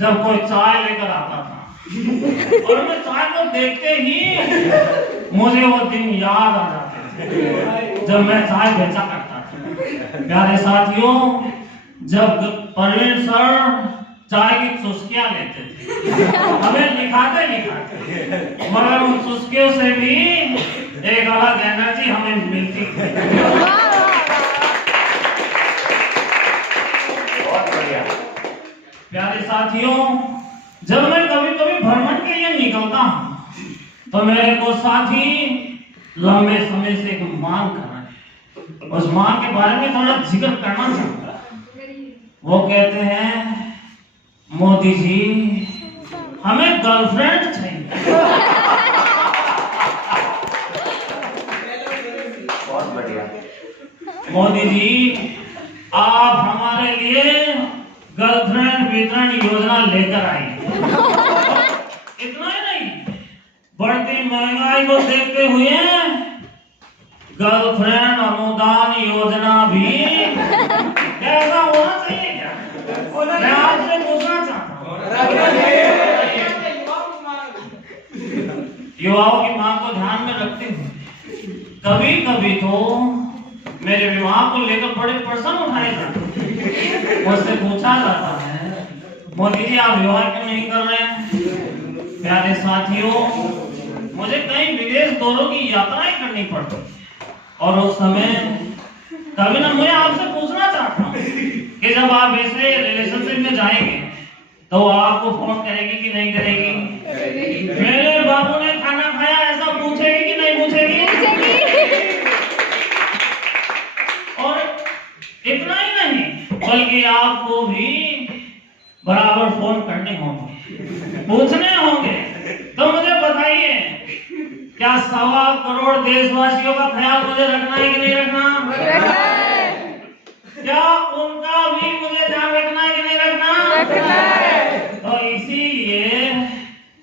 जब कोई चाय लेकर आता था और मैं चाय को देखते ही मुझे वो दिन याद आ जाते थे जब मैं चाय बेचा करता था। प्यारे साथियों, जब परवीन सर चाय की चुस्कियां लेते थे हमें लिखाते मगर उन चुस्कियों से भी एक अलग एनर्जी हमें मिलती थी। बहुत बढ़िया। प्यारे साथियों, जब मैं कभी कभी भ्रमण के लिए निकलता हूँ तो मेरे को साथी लंबे समय से एक मांग कर रहे हैं। उस मांग के बारे में थोड़ा जिक्र करना चाहूंगा। वो कहते हैं, मोदी जी हमें गर्लफ्रेंड चाहिए। बहुत बढ़िया। मोदी जी आप हमारे लिए गर्लफ्रेंड वितरण योजना लेकर आई। इतना ही नहीं, बढ़ती महंगाई को देखते हुए गर्लफ्रेंड अनुदान योजना भी ऐसा होना चाहिए क्या? मैं आपसे पूछना चाहता हूँ। युवाओं की मांग को ध्यान में रखते हुए कभी कभी तो मेरे विवाह को लेकर बड़े प्रश्न उठाए जाते हैं। मुझसे पूछा जाता है, मोदी जी आप विवाह क्यों नहीं कर रहे हैं? प्यारे साथियों, मुझे कई विदेश दौरों की यात्राएं करनी पड़ती और उस समय कभी ना मैं आपसे पूछना चाहता हूँ कि जब आप ऐसे रिलेशनशिप में जाएंगे तो आपको फोन करेगी कि नहीं करेगी? मेरे बाबू ने खाना खाया ऐसा पूछेगी कि नहीं पूछेगी? और इतना ही नहीं, बल्कि आपको भी बराबर फोन करने होंगे, पूछने होंगे। तो मुझे बताइए, क्या 1.25 करोड़ देशवासियों का ख्याल मुझे रखना है कि नहीं रखना? क्या उनका भी मुझे ध्यान रखना है कि नहीं रखना? तो इसीलिए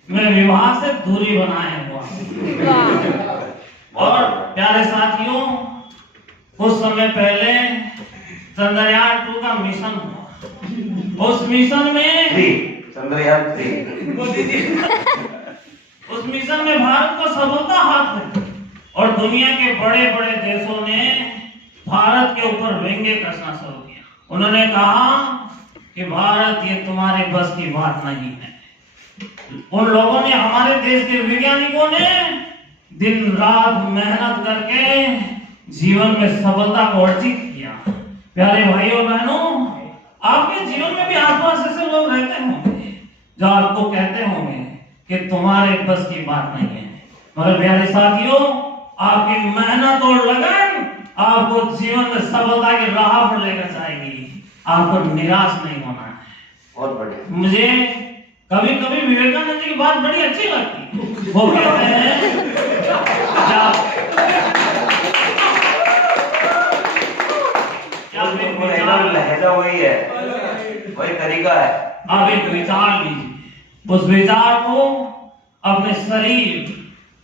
मैं विवाह से दूरी बनाए हुआ। और प्यारे साथियों, कुछ समय पहले चंद्रयान 2 का मिशन हुआ। उस मिशन में चंद्रयान 3 उस मिशन में भारत को सफलता हाथ लगी और दुनिया के बड़े बड़े देशों ने भारत के ऊपर व्यंग्य कसना शुरू किया। उन्होंने कहा कि भारत ये तुम्हारे बस की बात नहीं है। उन लोगों ने, हमारे देश के वैज्ञानिकों ने दिन रात मेहनत करके जीवन में सफलता को अर्जित किया। प्यारे भाइयों बहनों, आपके जीवन में भी आसपास ऐसे लोग रहते होंगे जो आपको कहते होंगे कि तुम्हारे बस की बात नहीं है। मगर प्यारे साथियों, आपकी मेहनत और लगन आपको जीवन में सफलता की राह पर लेकर जाएगी। आपको निराश नहीं होना है। बहुत बढ़िया। मुझे कभी कभी विवेकानंद जी की बात बड़ी अच्छी लगती। वो कहते हैं, लहजा वही है, वही तरीका है। आप एक विचार लीजिए, उस विचार को अपने शरीर,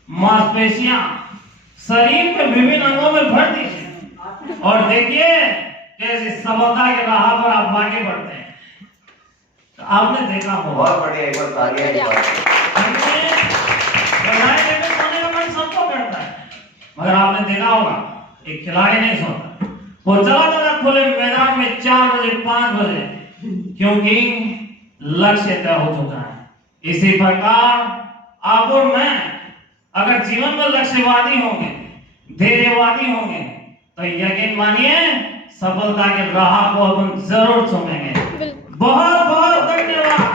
मांसपेशियां, शरीर के विभिन्न अंगों में भर दीजिए और देखिए कैसे सफलता के राह पर आप आगे बढ़ते हैं। तो आपने देखा होगा। बहुत बढ़िया, एक बार तालियां की बात सोने का मन सबको करता है, मगर आपने देखा होगा एक खिलाड़ी नहीं सोता। वो चला जाता खुले मैदान में 4 बजे 5 बजे, क्योंकि लक्ष्य तय हो चुका है। इसी प्रकार आप और मैं अगर जीवन में लक्ष्यवादी होंगे, धैर्यवादी होंगे, तो यकीन मानिए सफलता के राह को अपन जरूर चुमेंगे। बहुत बहुत धन्यवाद।